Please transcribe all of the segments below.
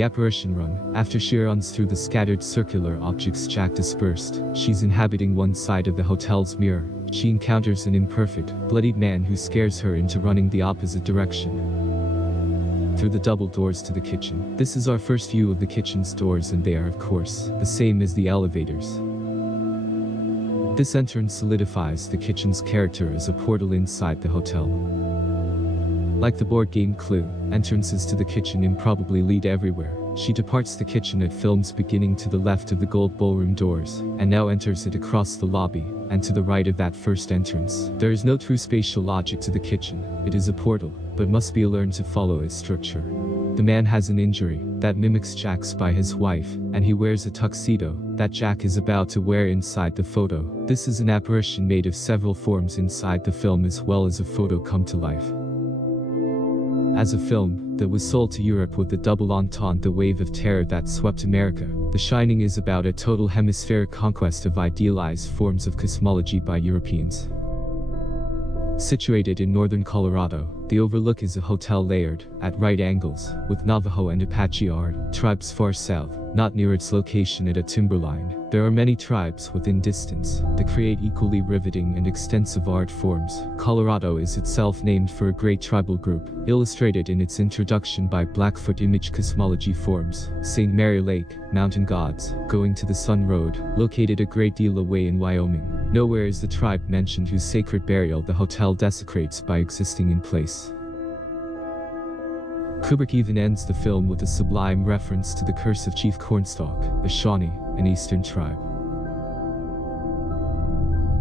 The apparition run. After she runs through the scattered circular objects Jack dispersed, she's inhabiting one side of the hotel's mirror. She encounters an imperfect, bloodied man who scares her into running the opposite direction through the double doors to the kitchen. This is our first view of the kitchen's doors, and they are, of course, the same as the elevators. This entrance solidifies the kitchen's character as a portal inside the hotel. Like the board game Clue, entrances to the kitchen improbably lead everywhere. She departs the kitchen at film's beginning to the left of the gold ballroom doors, and now enters it across the lobby, and to the right of that first entrance. There is no true spatial logic to the kitchen. It is a portal, but must be learned to follow its structure. The man has an injury that mimics Jack's by his wife, and he wears a tuxedo that Jack is about to wear inside the photo. This is an apparition made of several forms inside the film, as well as a photo come to life. As a film that was sold to Europe with the double entente, the wave of terror that swept America, The Shining is about a total hemispheric conquest of idealized forms of cosmology by Europeans. Situated in northern Colorado, the overlook is a hotel layered at right angles with Navajo and Apache art tribes far south, not near its location at a timberline. There are many tribes within distance that create equally riveting and extensive art forms. Colorado is itself named for a great tribal group, illustrated in its introduction by Blackfoot image cosmology forms. St. Mary Lake, Mountain Gods, Going to the Sun Road, located a great deal away in Wyoming. Nowhere is the tribe mentioned whose sacred burial the hotel desecrates by existing in place. Kubrick even ends the film with a sublime reference to the curse of Chief Cornstalk, the Shawnee, an eastern tribe.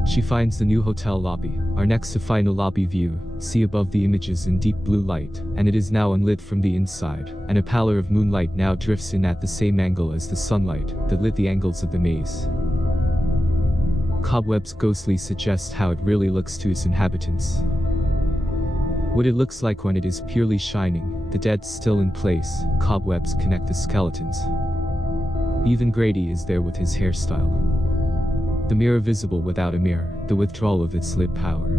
She finds the new hotel lobby. Our next to final lobby view, see above the images in deep blue light, and it is now unlit from the inside, and a pallor of moonlight now drifts in at the same angle as the sunlight that lit the angles of the maze. Cobwebs ghostly suggest how it really looks to its inhabitants. What it looks like when it is purely shining, the dead still in place, cobwebs connect the skeletons. Even Grady is there with his hairstyle. The mirror visible without a mirror, the withdrawal of its lit power.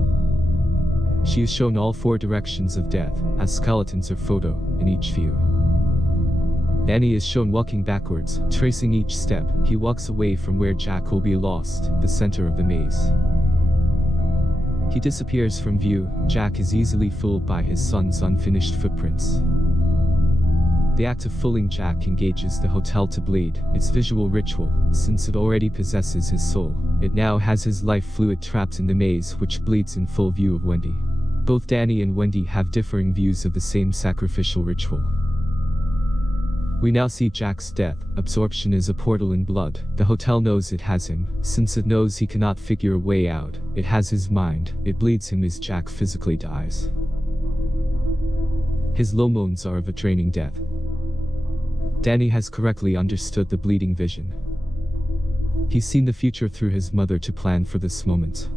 She is shown all four directions of death, as skeletons are photo, in each view. Danny is shown walking backwards, tracing each step. He walks away from where Jack will be lost, the center of the maze. He disappears from view. Jack is easily fooled by his son's unfinished footprints. The act of fooling Jack engages the hotel to bleed, its visual ritual, since it already possesses his soul. It now has his life fluid trapped in the maze, which bleeds in full view of Wendy. Both Danny and Wendy have differing views of the same sacrificial ritual. We now see Jack's death. Absorption is a portal in blood. The hotel knows it has him, since it knows he cannot figure a way out. It has his mind. It bleeds him as Jack physically dies. His low moans are of a draining death. Danny has correctly understood the bleeding vision. He's seen the future through his mother to plan for this moment.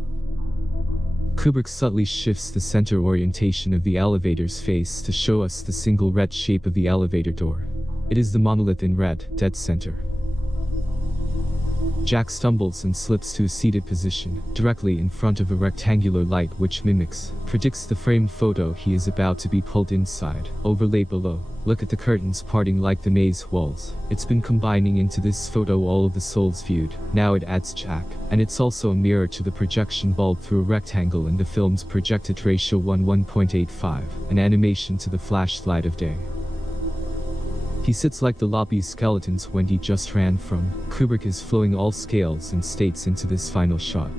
Kubrick subtly shifts the center orientation of the elevator's face to show us the single red shape of the elevator door. It is the monolith in red, dead center. Jack stumbles and slips to a seated position, directly in front of a rectangular light which predicts the framed photo he is about to be pulled inside. Overlay below, look at the curtains parting like the maze walls. It's been combining into this photo all of the souls viewed. Now it adds Jack, and it's also a mirror to the projection bulb through a rectangle in the film's projected ratio 1:1.85, an animation to the flashlight of day. He sits like the lobby's skeletons Wendy just ran from. Kubrick is flowing all scales and states into this final shot.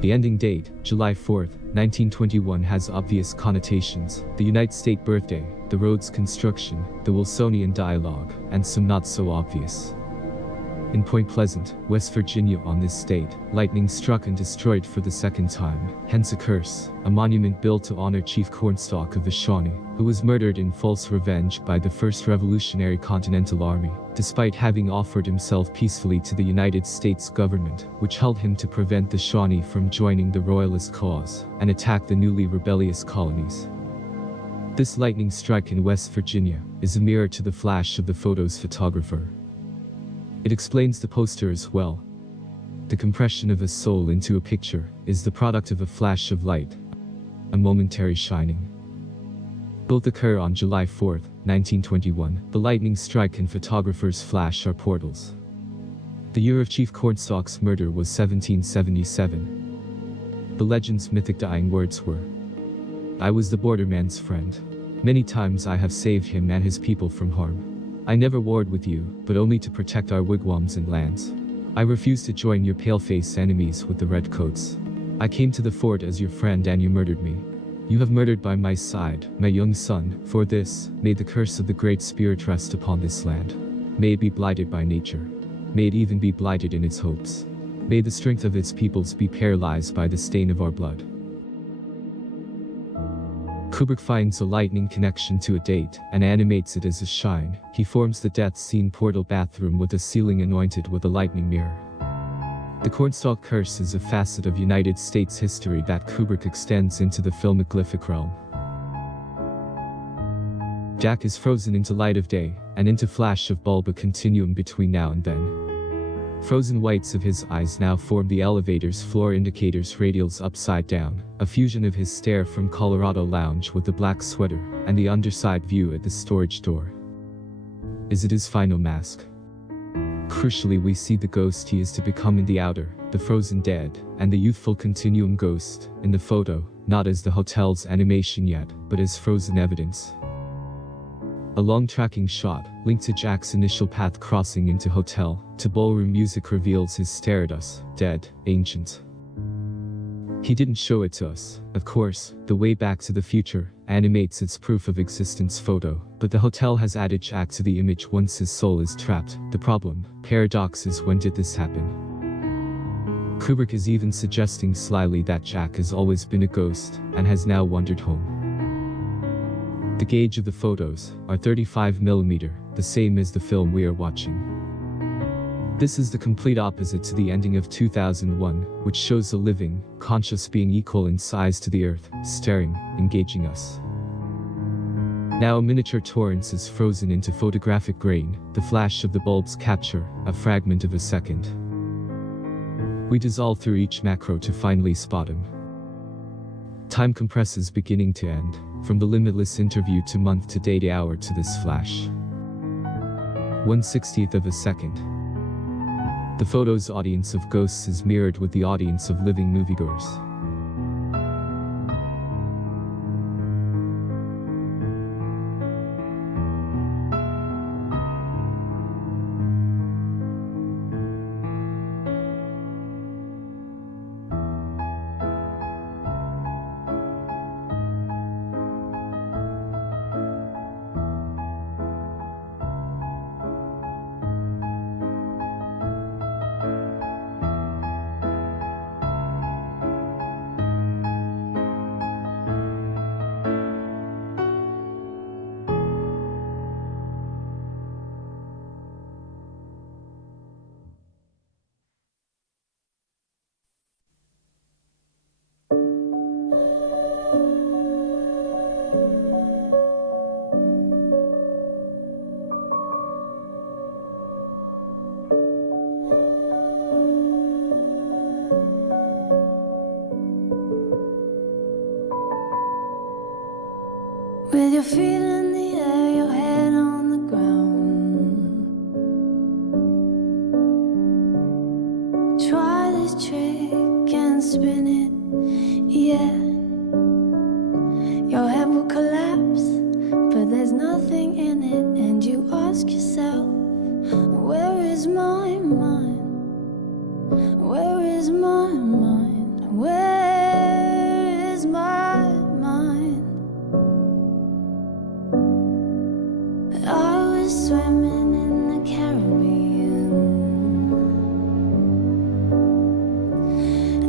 The ending date, July 4th, 1921, has obvious connotations: the United States birthday, the road's construction, the Wilsonian dialogue, and some not so obvious. In Point Pleasant, West Virginia, on this date, lightning struck and destroyed for the second time, hence a curse, a monument built to honor Chief Cornstalk of the Shawnee, who was murdered in false revenge by the First Revolutionary Continental Army, despite having offered himself peacefully to the United States government, which held him to prevent the Shawnee from joining the Royalist cause, and attack the newly rebellious colonies. This lightning strike in West Virginia is a mirror to the flash of the photo's photographer. It explains the poster as well. The compression of a soul into a picture is the product of a flash of light, a momentary shining. Both occur on July 4, 1921. The lightning strike and photographer's flash are portals. The year of Chief Cornstalk's murder was 1777. The legend's mythic dying words were, "I was the borderman's friend. Many times I have saved him and his people from harm. I never warred with you, but only to protect our wigwams and lands. I refused to join your pale-faced enemies with the redcoats. I came to the fort as your friend and you murdered me. You have murdered by my side, my young son. For this, may the curse of the Great Spirit rest upon this land. May it be blighted by nature. May it even be blighted in its hopes. May the strength of its peoples be paralyzed by the stain of our blood." Kubrick finds a lightning connection to a date and animates it as a shine. He forms the death scene portal bathroom with a ceiling anointed with a lightning mirror. The Cornstalk curse is a facet of United States history that Kubrick extends into the filmoglyphic realm. Jack is frozen into light of day, and into flash of bulb, a continuum between now and then. Frozen whites of his eyes now form the elevator's floor indicators, radials upside down, a fusion of his stare from Colorado Lounge with the black sweater, and the underside view at the storage door. Is it his final mask? Crucially, we see the ghost he is to become in the outer, the frozen dead, and the youthful continuum ghost, in the photo, not as the hotel's animation yet, but as frozen evidence. A long tracking shot, linked to Jack's initial path crossing into hotel, to ballroom music reveals his stare at us, dead, ancient. He didn't show it to us, of course. The Way Back to the Future animates its proof of existence photo, but the hotel has added Jack to the image once his soul is trapped. The problem, paradox, is when did this happen? Kubrick is even suggesting slyly that Jack has always been a ghost, and has now wandered home. The gauge of the photos are 35mm, the same as the film we are watching. This is the complete opposite to the ending of 2001, which shows a living, conscious being equal in size to the Earth, staring, engaging us. Now a miniature Torrance is frozen into photographic grain, the flash of the bulbs capture a fragment of a second. We dissolve through each macro to finally spot him. Time compresses beginning to end, from the limitless interview to month to day to hour to this flash. 1/60th of a second. The photo's audience of ghosts is mirrored with the audience of living moviegoers. With your feet in the air, your head on the ground. Try this trick and spin it, yeah. Your head will collapse, but there's nothing in it. And you ask yourself, where is my mind? Where is my mind? Where is my mind? I was swimming in the Caribbean,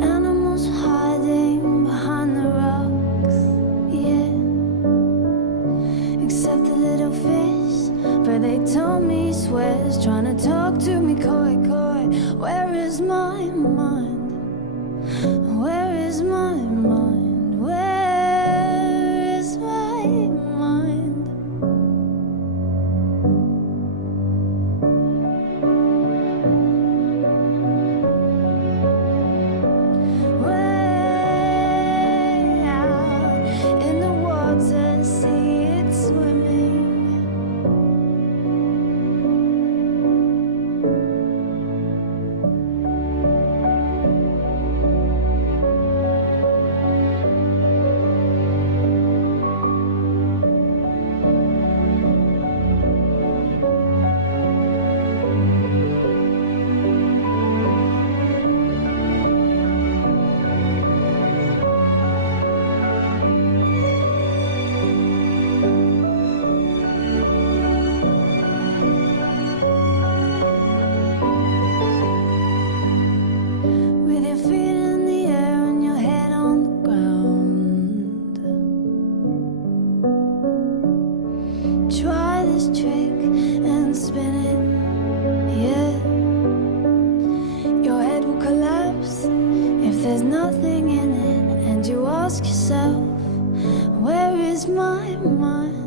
animals hiding behind the there's nothing in it, and you ask yourself, where is my mind?